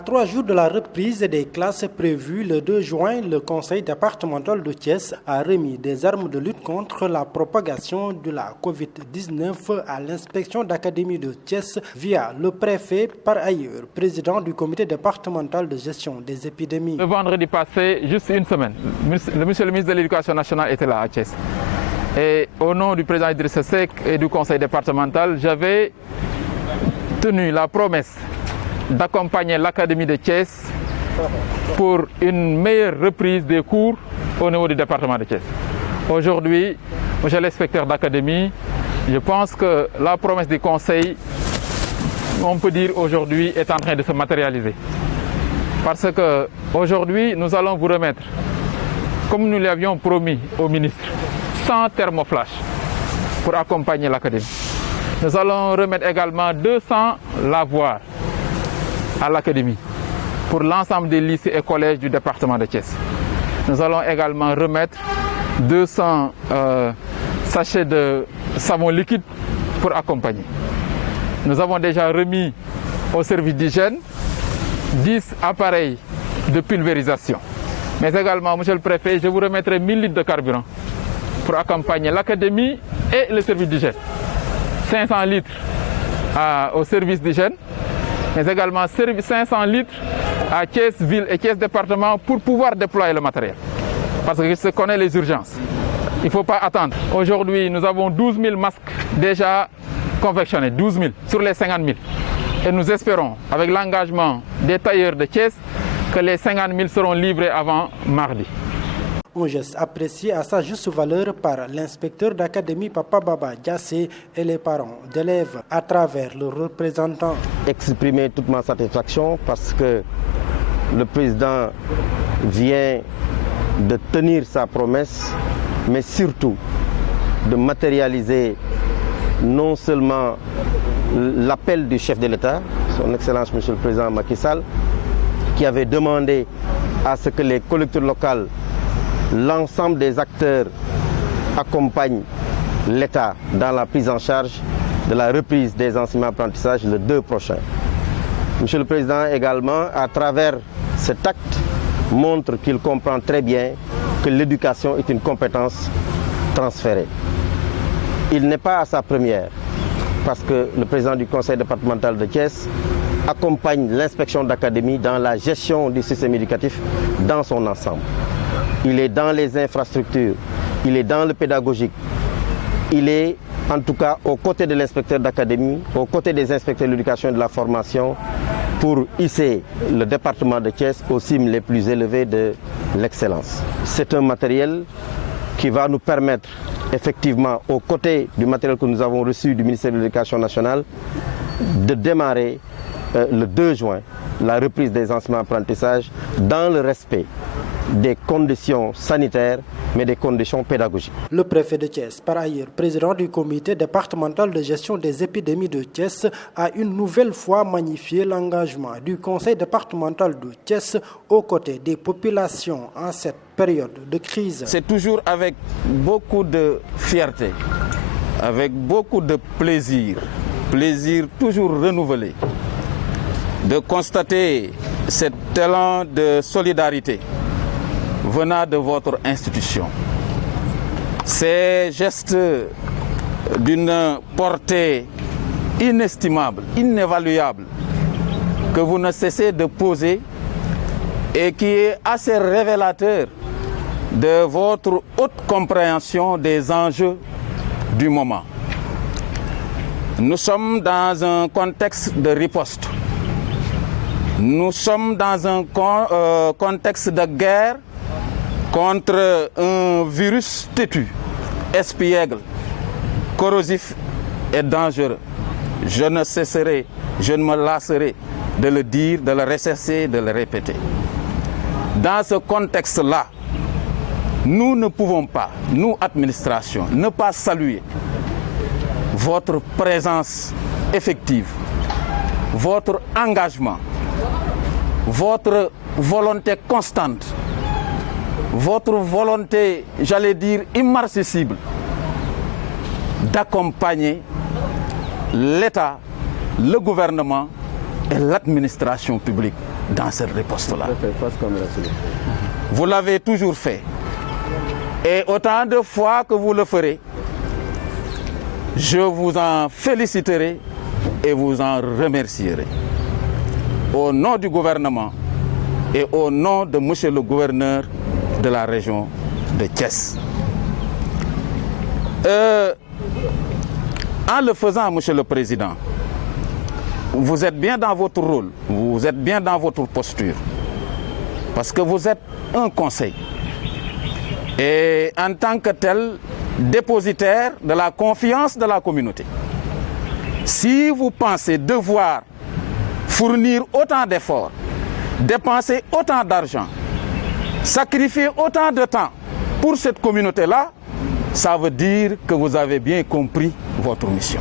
À 3 jours de la reprise des classes prévues le 2 juin, le conseil départemental de Thiès a remis des armes de lutte contre la propagation de la Covid-19 à l'inspection d'académie de Thiès via le préfet, par ailleurs président du comité départemental de gestion des épidémies. Le vendredi passé, juste une semaine, monsieur le ministre de l'Éducation nationale était là à Thiès. Et au nom du président Idrissa Seck et du conseil départemental, j'avais tenu la promesse d'accompagner l'Académie de Thiès pour une meilleure reprise des cours au niveau du département de Thiès. Aujourd'hui, monsieur l'inspecteur d'académie, je pense que la promesse du conseil, on peut dire aujourd'hui, est en train de se matérialiser. Parce qu'aujourd'hui, nous allons vous remettre, comme nous l'avions promis au ministre, 100 thermoflash pour accompagner l'académie. Nous allons remettre également 200 lavoirs à l'académie pour l'ensemble des lycées et collèges du département de Thiès. Nous allons également remettre 200 sachets de savon liquide pour accompagner. Nous avons déjà remis au service d'hygiène 10 appareils de pulvérisation. Mais également, monsieur le préfet, je vous remettrai 1000 litres de carburant pour accompagner l'académie et le service d'hygiène. 500 litres au service d'hygiène, mais également 500 litres à Thiès ville et Thiès département pour pouvoir déployer le matériel. Parce que je connais les urgences. Il ne faut pas attendre. Aujourd'hui, nous avons 12 000 masques déjà confectionnés, 12 000 sur les 50 000. Et nous espérons, avec l'engagement des tailleurs de Thiès, que les 50 000 seront livrés avant mardi. Un geste apprécié à sa juste valeur par l'inspecteur d'académie Papa Baba Diassé et les parents d'élèves à travers leurs représentants. Exprimer toute ma satisfaction parce que le président vient de tenir sa promesse, mais surtout de matérialiser non seulement l'appel du chef de l'État, son Excellence Monsieur le Président Macky Sall, qui avait demandé à ce que les collectivités locales, l'ensemble des acteurs accompagnent l'État dans la prise en charge de la reprise des enseignements-apprentissages le 2 prochain. Monsieur le Président également, à travers cet acte, montre qu'il comprend très bien que l'éducation est une compétence transférée. Il n'est pas à sa première, parce que le président du conseil départemental de Thiès accompagne l'inspection d'académie dans la gestion du système éducatif dans son ensemble. Il est dans les infrastructures, il est dans le pédagogique, il est en tout cas aux côtés de l'inspecteur d'académie, aux côtés des inspecteurs de l'éducation et de la formation pour hisser le département de Thiès aux cimes les plus élevées de l'excellence. C'est un matériel qui va nous permettre effectivement, aux côtés du matériel que nous avons reçu du ministère de l'Éducation nationale, de démarrer le 2 juin la reprise des enseignements-apprentissages dans le respect des conditions sanitaires, mais des conditions pédagogiques. Le préfet de Thiès, par ailleurs président du comité départemental de gestion des épidémies de Thiès, a une nouvelle fois magnifié l'engagement du conseil départemental de Thiès aux côtés des populations en cette période de crise. C'est toujours avec beaucoup de fierté, avec beaucoup de plaisir toujours renouvelé, de constater cet élan de solidarité venant de votre institution. Ces gestes d'une portée inestimable, inévaluable, que vous ne cessez de poser et qui est assez révélateur de votre haute compréhension des enjeux du moment. Nous sommes dans un contexte de riposte. Nous sommes dans un contexte de guerre contre un virus têtu, espiègle, corrosif et dangereux. Je ne cesserai, je ne me lasserai de le dire, de le répéter, de le répéter. Dans ce contexte-là, nous ne pouvons pas, nous, administration, ne pas saluer votre présence effective, votre engagement, votre volonté constante, votre volonté, j'allais dire, immarcessible d'accompagner l'État, le gouvernement et l'administration publique dans cette riposte-là. Vous l'avez toujours fait. Et autant de fois que vous le ferez, je vous en féliciterai et vous en remercierai. Au nom du gouvernement et au nom de monsieur le gouverneur de la région de Thiès. En le faisant, monsieur le président, vous êtes bien dans votre rôle, vous êtes bien dans votre posture, parce que vous êtes un conseil. Et en tant que tel, dépositaire de la confiance de la communauté. Si vous pensez devoir fournir autant d'efforts, dépenser autant d'argent, sacrifier autant de temps pour cette communauté-là, ça veut dire que vous avez bien compris votre mission.